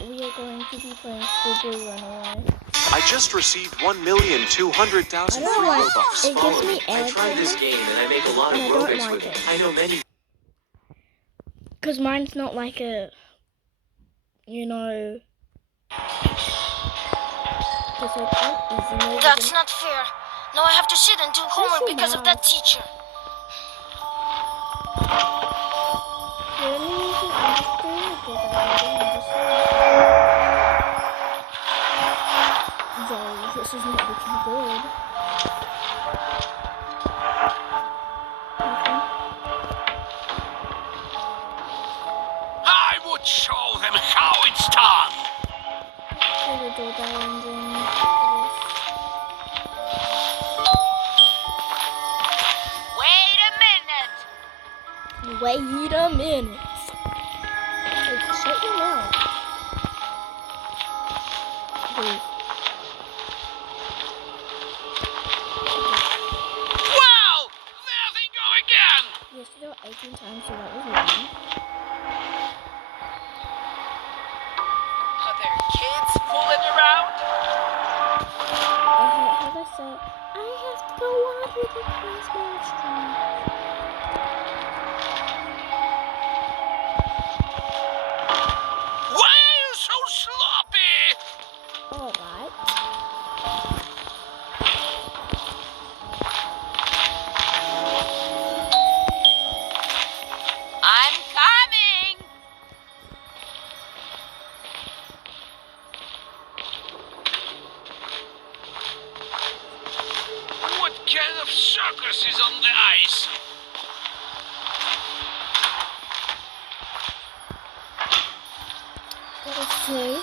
we are going to be playing Schoolboy Runaway. I just received 1,200,000 free Robux. It gives me I tried this game and I make a lot of Robux with it. I know many. Because mine's not like a, you know. That's not fair. Now I have to sit and do homework because of that teacher. The only reason I'm just doing it is this is not looking good. I would show them how it's done. Play the doorbell and then Wait a minute. Like, shut your mouth. Please. Wow! There they go again! Yesterday 18 times, so that was one. Are there kids fooling around? I hate how they say, I have to go out with the Christmas tree. Alright. I'm coming! What kind of circus is on the ice? That was two.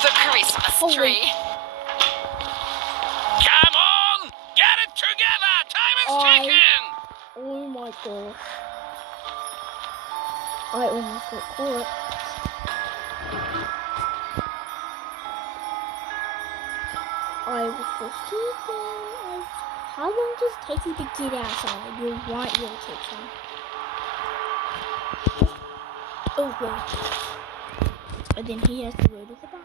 The Christmas tree. Come on! Get it together! Time is ticking! Oh my gosh. I almost got caught. I was just kidding. How long does it take you to get outside? You're right in the kitchen. Oh wait. And then he has to go to the bathroom.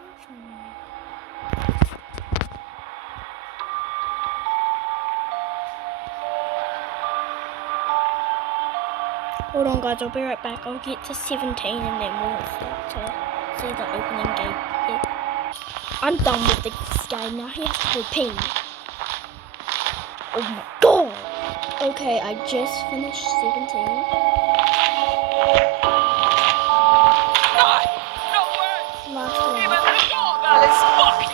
Hold on guys, I'll be right back. I'll get to 17 and then we'll have to see the opening game. Yeah. I'm done with this game now. He has to go pee. Oh my god! Okay, I just finished 17. Last one. Even the doorbell is fucking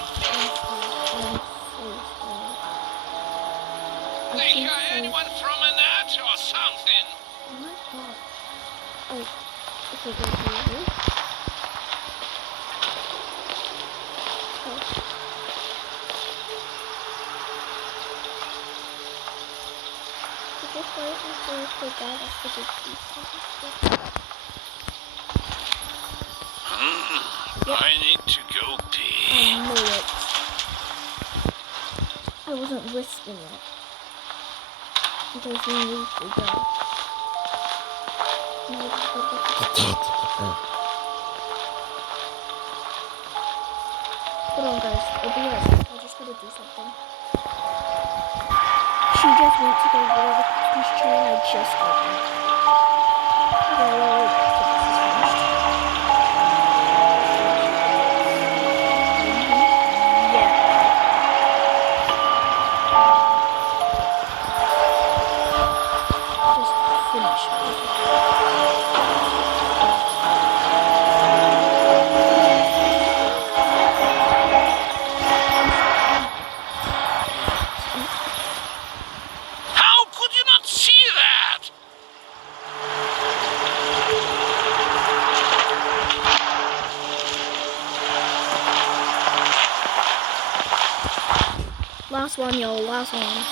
Think anyone from an ad or something? Oh my god. Oh, okay, go here. I need to go pee. I knew it. I wasn't risking it. Because you need to go. Hold on guys, I'll be right back. I just gotta do something. She just went to go roll the Christmas tree and I just got back. Last one, y'all. Last one.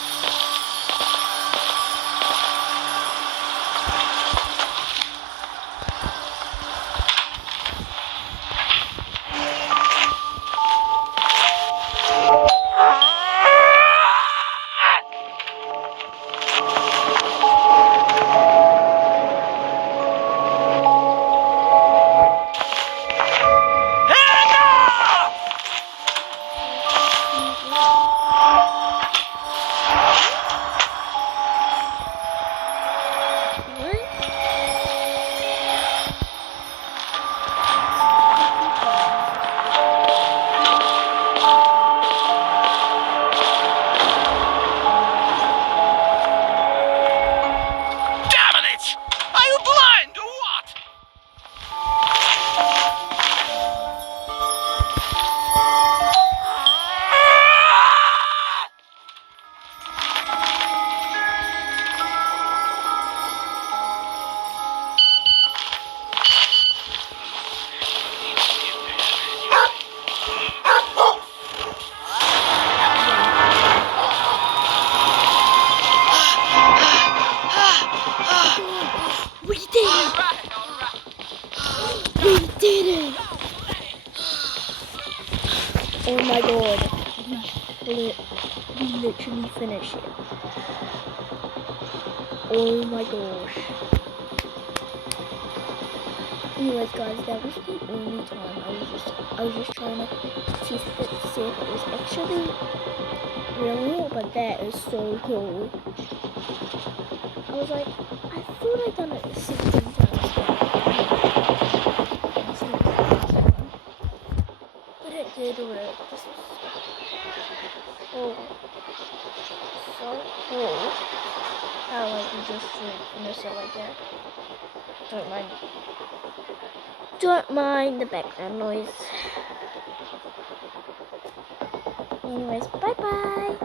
Damn it! Are you blind or what? We did it! We did it! Oh my god. We literally finished it. Oh my gosh. Anyways guys, that was the only time I was just trying to see if it was actually real, but that is so cool. I was like, I thought I'd done it 16 times, but it did work. This is so cool. How like you just finish it like that. Don't mind the background noise. Anyways, bye bye.